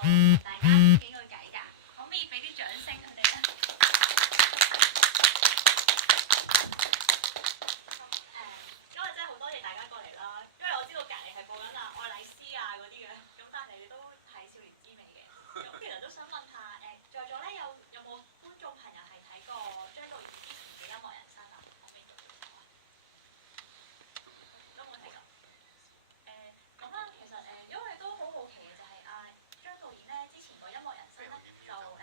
大家傾幾句偈㗎，可唔可以俾啲掌聲佢哋咧？因為真係好多謝大家過嚟啦，因為我知道隔離係播緊愛麗絲啊嗰啲嘅，咁但係你都睇少年之美嘅，咁其實都想問下在座咧有冇觀眾朋友係睇過張導演之前嘅音樂人生啊？可唔可以做啲講啊？都冇睇過。咁啊，其實因為都好好奇嘅就係張導演咧之前個音樂人生咧就係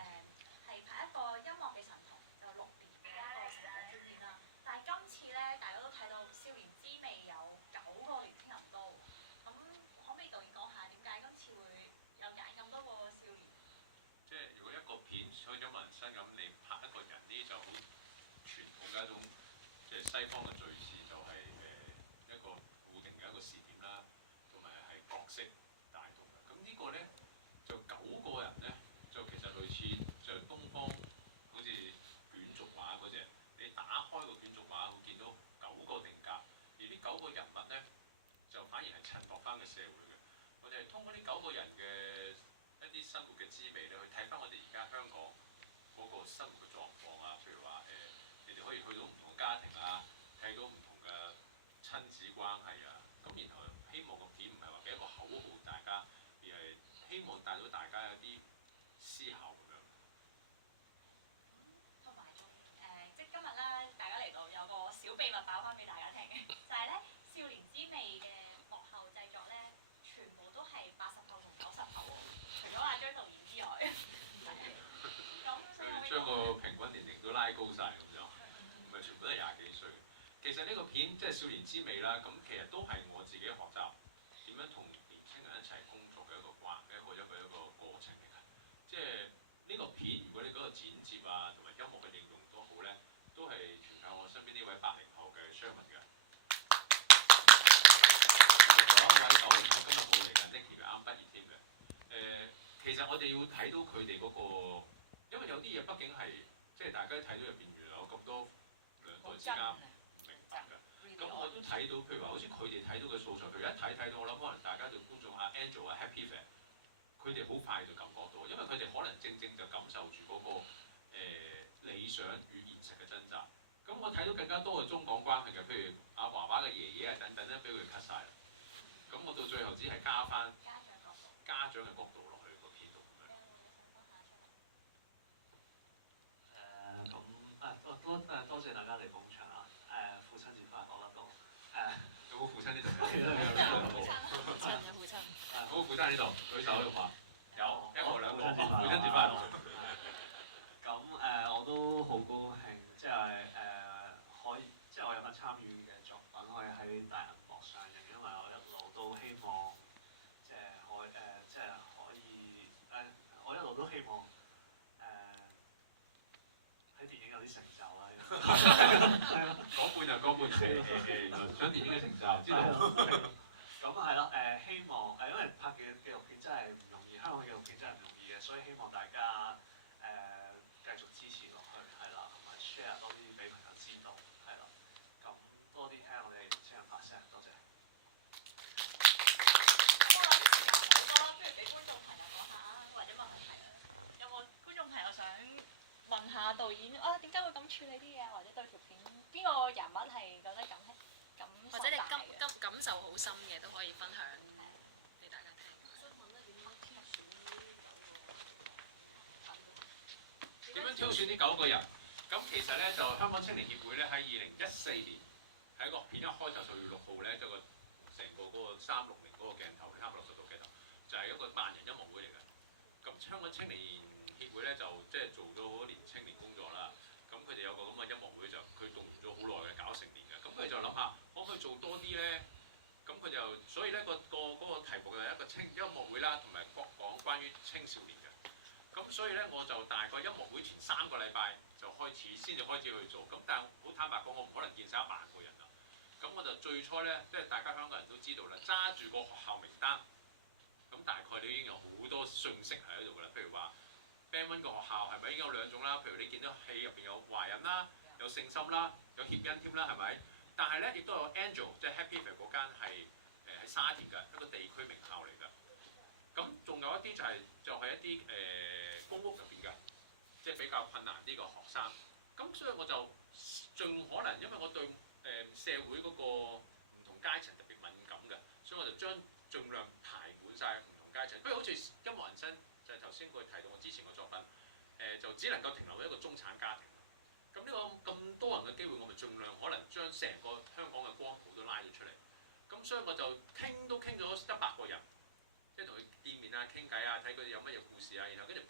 拍一個音樂嘅神童，就6年嘅一個成長專片啦。但係今次咧，大家都睇到少年之味有9個年輕人都，咁可唔可以導演講下點解今次會有揀咁多個少年？即係如果一個片取咗紋身咁，你拍一個人呢就好傳統嘅一種，即係西方嘅敘事就係一個固定嘅一個視點啦，同埋係角色帶動嘅。咁呢個咧就9個人咧，就其實類似就東方好似卷軸畫嗰隻，你打開個卷軸畫會見到9個定格，而呢9個人物咧就反而係襯托翻嘅社會嘅。我哋係通過呢9個人嘅一啲生活嘅滋味咧，去睇翻我哋而家香港嗰個生活嘅狀況啊，譬如話你哋可以去到唔同嘅家庭啊，睇到唔同嘅親子關係啊，咁然後希望個片唔係話俾一個口號大家，而係希望帶到大家有啲思考咁樣。同埋即係今日啦，大家嚟到有個小秘密爆翻俾大家聽嘅，就係咧少年之味嘅幕後製作咧，全部都係80後同90後喎，除咗張導演之外。佢將個平均年齡都拉高晒咁樣，唔係全部都係20幾歲。其實呢個片即係少年之味啦，咁其實都係我自己學習點樣同年輕人一齊工作嘅一個過程嚟嘅。即係呢個片，如果你嗰個剪接啊同埋音樂嘅應用都好咧，都係全靠我身邊呢位80後嘅 Sherman 嘅。仲有一位90後今日冇嚟嘅 Nicky 啱畢業添嘅。其實我哋要睇到佢哋嗰個。因為有啲嘢畢竟係即係大家睇到入邊原來有咁多兩代之間唔明白嘅，咁我都睇到，譬如話好似佢哋睇到嘅素材，譬如一睇到，我諗可能大家對觀眾Angel 啊 Happy Fan， 佢哋好快就感覺到，因為佢哋可能正就感受住嗰個理想與現實嘅掙扎。咁我睇到更加多嘅中港關係嘅，譬如阿華華嘅爺爺啊等等咧，俾佢 cut 晒啦。咁我到最後只係加翻家長嘅角度落去個片度。多謝大家嚟捧場啊！父親節快樂啦都有冇父親呢度？有父親。好，父親喺呢度，舉手嘅話有1個2個，父親節快樂。咁我都好高興，即係可以，即係我有份參與嘅作品可以喺大銀幕上映，因為我一路都希望，即係可以我一路都希望喺電影有啲成就啦。講半就講半，想電影嘅成就，知道。咁係啦，希望因為拍紀錄片真係唔容易，香港紀錄片真係唔容易嘅，所以希望大家繼續支持落去，係啦，同埋 share 多啲俾朋友知道，係啦，咁多啲聽我哋年輕人發聲，多謝。不如俾觀眾朋友講下啊，或者問問題啊，有冇觀眾朋友想問下導演啊？點解會咁處理啲嘢，或者對條片邊個人物係覺得咁或者你感受好深嘅都可以分享俾大家聽。點樣挑選呢9個人？咁其實咧就香港青年協會咧喺2014年喺個片一開頭10月6號咧，就成個嗰個360嗰個鏡頭，360度鏡頭，就係一個萬人音樂會嚟嘅。咁香港青年協會咧就即係做咗好多年青年工作啦。咁佢哋有個咁嘅音樂會就佢動咗好耐嘅，搞成年嘅。咁佢就諗下可唔可以做多啲咧？咁佢就所以咧個題目就係一個音樂會啦，同埋講關於青少年嘅。咁所以咧我就大概音樂會前3個禮拜就先至開始去做。咁但係好坦白講，我唔可能見晒1萬個人啦。咁我就最初咧，即係大家香港人都知道啦，揸住個學校名單，咁大概你已經有好多信息喺度㗎啦。譬如話 Band One 個學校係咪已經有2種啦？譬如你見到戲入邊有華人啦，有聖心啦，有協恩添啦，係咪？但係咧亦都有 Angel， 即係 Happy Fan 嗰間係喺沙田嘅一個地區名校嚟㗎。咁仲有一啲就係一啲公屋入邊嘅，即係比較困難啲嘅學生。咁所以我就盡可能，因為我對社會嗰個唔同階層特別敏感嘅，所以我就盡量排滿晒唔同階層。不如好似音樂人生，就係頭先佢提到我之前嘅作品，就只能夠停留喺一個中產家庭。咁呢個咁多人嘅機會，我咪盡量可能將成個香港嘅光譜都拉咗出嚟。咁所以我就都傾咗100個人，即係同佢見面啊、傾偈啊，睇佢哋有乜嘢故事啊，然後跟住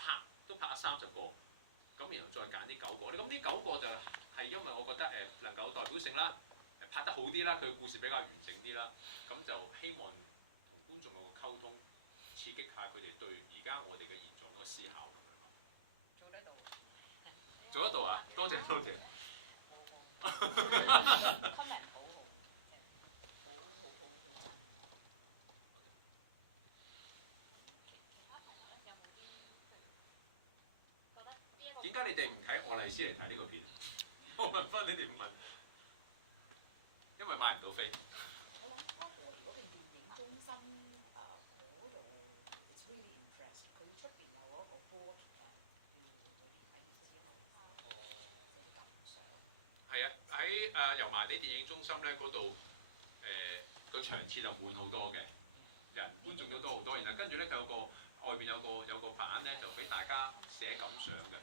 都拍咗30個，咁然後再揀呢9個。咁呢9個就係因為我覺得能夠代表性啦，拍得好啲啦，佢嘅故事比較完整啲啦，咁就希望同觀眾有個溝通，刺激下佢哋對而家我哋嘅現狀嗰個思考咁樣。做得到。做得到啊！多謝多謝。comment 好好，其他朋友咧有冇啲覺得呢一個？點解你哋唔睇愛麗絲嚟睇呢個片？我問翻你哋唔問，因為買唔到飛。我諗包括嗰邊電影中心嗰度，it's really impressive。佢出邊有嗰個波其實係啊，喺油麻地電影中心咧嗰度，個場次就滿好多嘅人，觀眾都多好多。然後跟住咧佢外邊有個板咧，就俾大家寫感想嘅。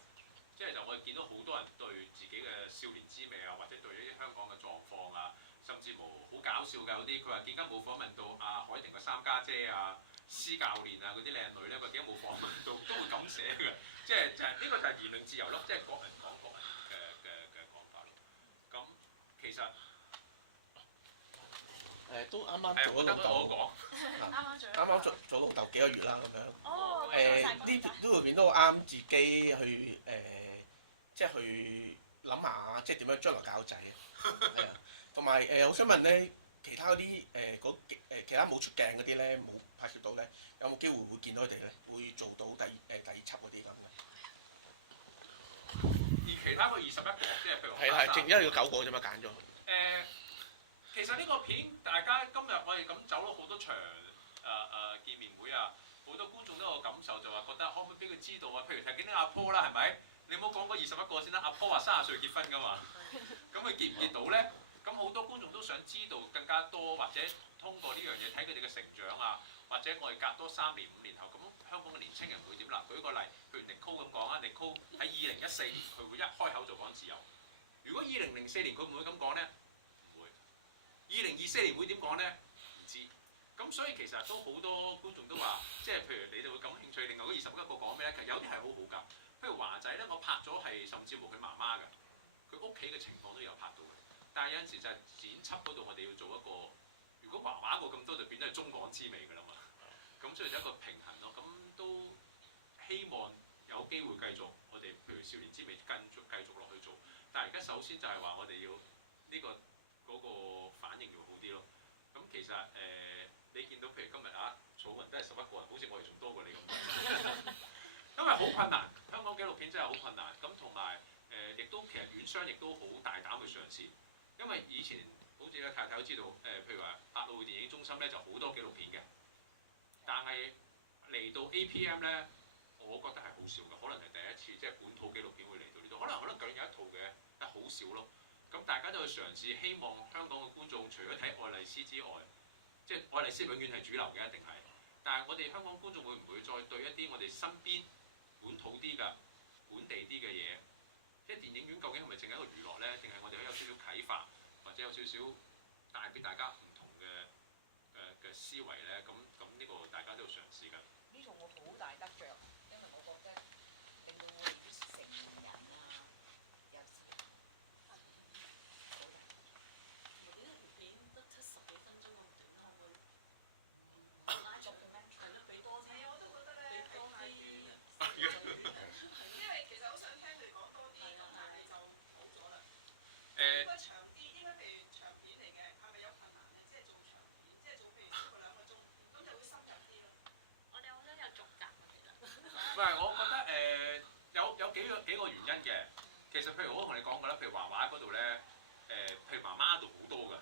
即係我哋見到好多人對自己嘅少年滋味啊，或者對一啲香港嘅狀況啊，甚至乎好搞笑嘅嗰啲，佢話點解冇訪問到阿海婷嘅3家姐啊、施教練啊嗰啲靚女咧？佢點解冇訪問到？都會咁寫嘅，即係就係呢個就係言論自由咯，即係各人講各人嘅講法咯。咁其實都啱啱做咗老豆，啱啱做老豆幾個月啦咁樣。哦，呢條片都啱自己去即係去諗下，即係點樣將來教仔。係啊，同埋我想問咧，其他嗰啲其他冇出鏡嗰啲咧，冇拍攝到咧，有冇機會會見到佢哋咧？會做到第2輯嗰啲咁嘅？而其他個21個，即係譬如係淨因為個9個啫嘛，揀咗。其實呢個片大家今日我哋咁走咗好多場見面會啊，好多觀眾都有感受，就話覺得可唔可以俾佢知道啊？譬如睇見啲阿坡啦，係咪？你唔好講嗰21個先啦，阿坡話30歲結婚㗎嘛，咁佢結唔結到咧？咁好多觀眾都想知道更加多，或者通過呢樣嘢睇佢哋嘅成長啊，或者我哋隔多3年5年後，咁香港嘅年青人會點啦？舉個例，譬如 Nicole 咁講啊，Nicole 喺2014年佢會一開口就講自由。如果2004年佢唔會咁講咧，唔會。2024年會點講咧？唔知。咁所以其實都好多觀眾都話，即係譬如你哋會感興趣，另外嗰21個講咩咧？其實有啲係好好㗎。譬如華仔咧，我拍咗係甚至乎佢媽媽嘅，佢屋企嘅情況都有拍到嘅。但係有陣時就係剪輯嗰度，我哋要做一個，如果畫畫過咁多就變咗係中港之味㗎啦嘛。咁所以就一個平衡咯。咁都希望有機會繼續，我哋譬如少年之味繼續落去做。但係而家首先就係話我哋要呢嗰個反應要好啲咯。咁其實你見到譬如今日草民都係11個人，好似我哋仲多過你咁多。因為好困難，香港紀錄片真係好困難。咁同埋亦都其實院商亦都好大膽去嘗試，因為以前好似咧太太都知道譬如話百老匯電影中心咧就好多紀錄片嘅，但係嚟到 APM 咧，我覺得係好少嘅，可能係第一次即係本土紀錄片會嚟到呢度，可能究竟有一套嘅，但係好少咯。咁大家都去嘗試，希望香港嘅觀眾除咗睇愛麗絲之外，即係愛麗絲永遠係主流嘅，一定係。但係我哋香港觀眾會唔會再對一啲我哋身邊本土啲嘅、本地啲嘅嘢，即係電影院究竟係咪淨係一個娛樂咧？定係我哋可以有少少啟發，或者有少少帶俾大家唔同嘅思維咧？咁呢個大家都要嘗試㗎。呢套我好大得着，因為我覺得令到我哋啲成人啊，有時我記得條片得70幾分鐘咁短，可唔可以拉長係咯，俾多啲。係啊，我都覺得咧係太短啦。因因為其實好想聽佢講多啲，咁但係就冇咗啦。誒應該長啲，應該譬如長片嚟嘅，係咪有困難咧？即係做長片，即係做譬如超過2個鐘，咁就會深入啲咯。我哋好想有續集啊，其實。唔係，我覺得有幾個原因嘅。其實譬如我同你講過啦，譬如畫畫嗰度咧，譬如媽媽度好多㗎，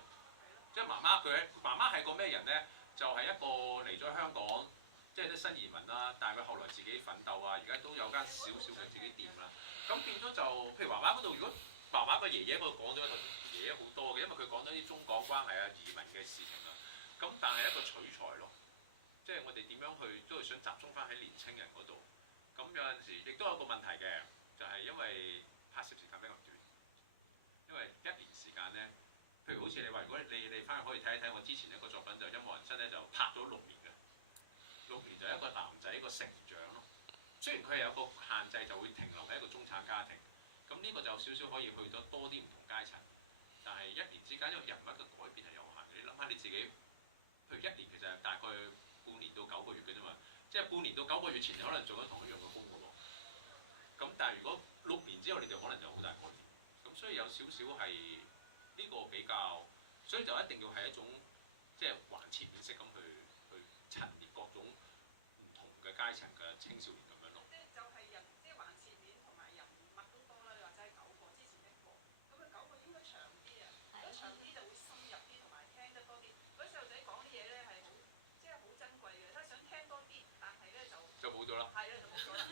即係媽媽係個咩人咧？就係一個嚟咗香港即係啲新移民啦，但係佢後來自己奮鬥啊，而家都有間少少嘅自己店啦。咁變咗就，譬如媽媽嗰度，如果媽媽個爺爺嗰度講咗爺爺好多嘅，因為佢講咗啲中港關係啊、移民嘅事情啊。咁但係一個取材咯，即係我哋點樣去都係想集中翻喺年青人嗰度。咁有陣時亦都有個問題嘅，就係因為拍攝時間比較短，因為1年時間咧，譬如好似你話，如果你翻去可以睇一睇我之前一個作品就《音樂人生》咧，就拍咗6年嘅，6年就係一個男仔一個成長咯。雖然佢係有個限制，就會停留喺一個中產家庭，咁呢個就少少可以去到多啲唔同階層，但係1年之間因為人物嘅改變係有限，你諗下你自己，譬如1年其實係大概半年到9個月嘅啫嘛。即係半年到9個月前，你可能做緊同一樣嘅工嘅喎。咁但係如果6年之後，你就可能有好大改變。咁所以有少少係呢個比較，所以就一定要係一種即係橫切面式咁去陳列各種唔同嘅階層嘅青少年咁樣咯。即係就係人，即係橫切面同埋人物都多啦。你話齋9個，之前1個，咁啊9個應該長啲啊。如果長啲就會深入啲，同埋聽得多啲。嗰啲細路仔講啲嘢咧係好，即係好珍貴嘅。即係想聽多啲。就冇咗啦。係啊，就冇咗啦。其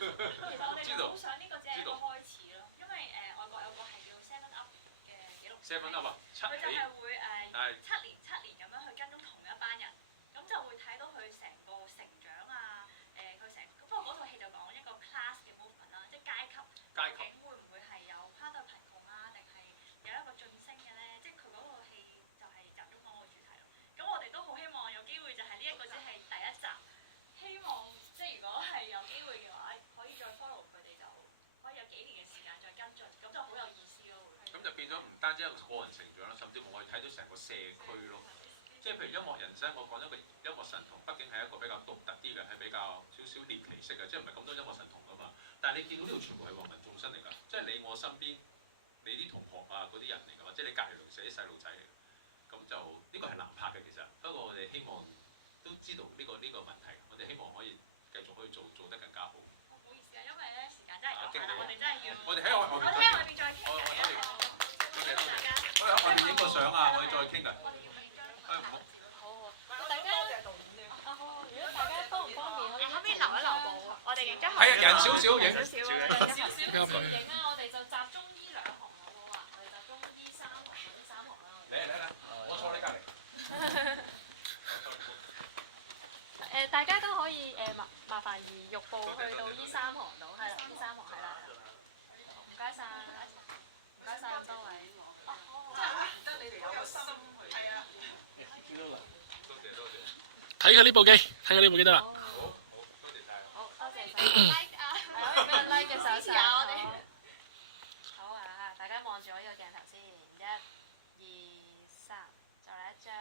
實我哋就好想呢個只係一個開始咯，因為外國有個係叫 Seven Up 嘅紀錄片。7 up 啊，佢就係會係7年咁樣去跟蹤同一班人，咁就會睇到佢成個成長啊，佢成不過嗰套戲就講一個 class 嘅 movement 啦，即係階級究竟會唔會係有跨到貧窮啊，定係有一個晉升嘅咧？即係佢嗰套戲就係集中講個主題咯。咁我哋都好希望有機會就係呢一個只係第1集，希望。即係如果係有機會嘅話，可以再 follow 佢哋，就可以有幾年嘅時間再跟進，咁就好有意思咯。咁就變咗唔單止一個個人成長啦，甚至乎我哋睇到成個社區咯。即係譬如音樂人生，我講一個音樂神童，畢竟係一個比較獨特啲嘅，係比較少少獵奇式嘅，即係唔係咁多音樂神童噶嘛。但係你見到呢度全部係芸芸眾生嚟㗎，即係你我身邊你啲同學啊嗰啲人嚟㗎，或者你隔離鄰舍啲細路仔嚟㗎。咁就呢個係難拍嘅其實，不過我哋希望都知道呢個問題，我哋希望可以。繼續可以做得更加好。唔好意思啊，因為咧時間真係趕啦，我哋真係要。我哋喺外邊再傾。多謝大家。我哋外邊影個相啊，我哋再傾㗎。好。大家多謝導演咧。好，如果大家方唔方便可以後邊留一留步，我哋影張。係啊，人少少影。少少攝影啊，我哋就集中呢2行好唔好啊？我哋集中呢3行，呢3行啦。嚟，我坐你隔離。大家都可以麻煩移玉步去到呢3行度，係啦，呢3行係啦，唔該晒，唔該晒咁多位。得你哋有心去。係啊。多謝。睇下呢部機，睇下呢部機得啦。好，多謝晒。好，多謝晒。like 啊，係可以俾人 like 嘅手勢。我哋。好啊，大家望住我呢個鏡頭先，1、2、3，再嚟一張。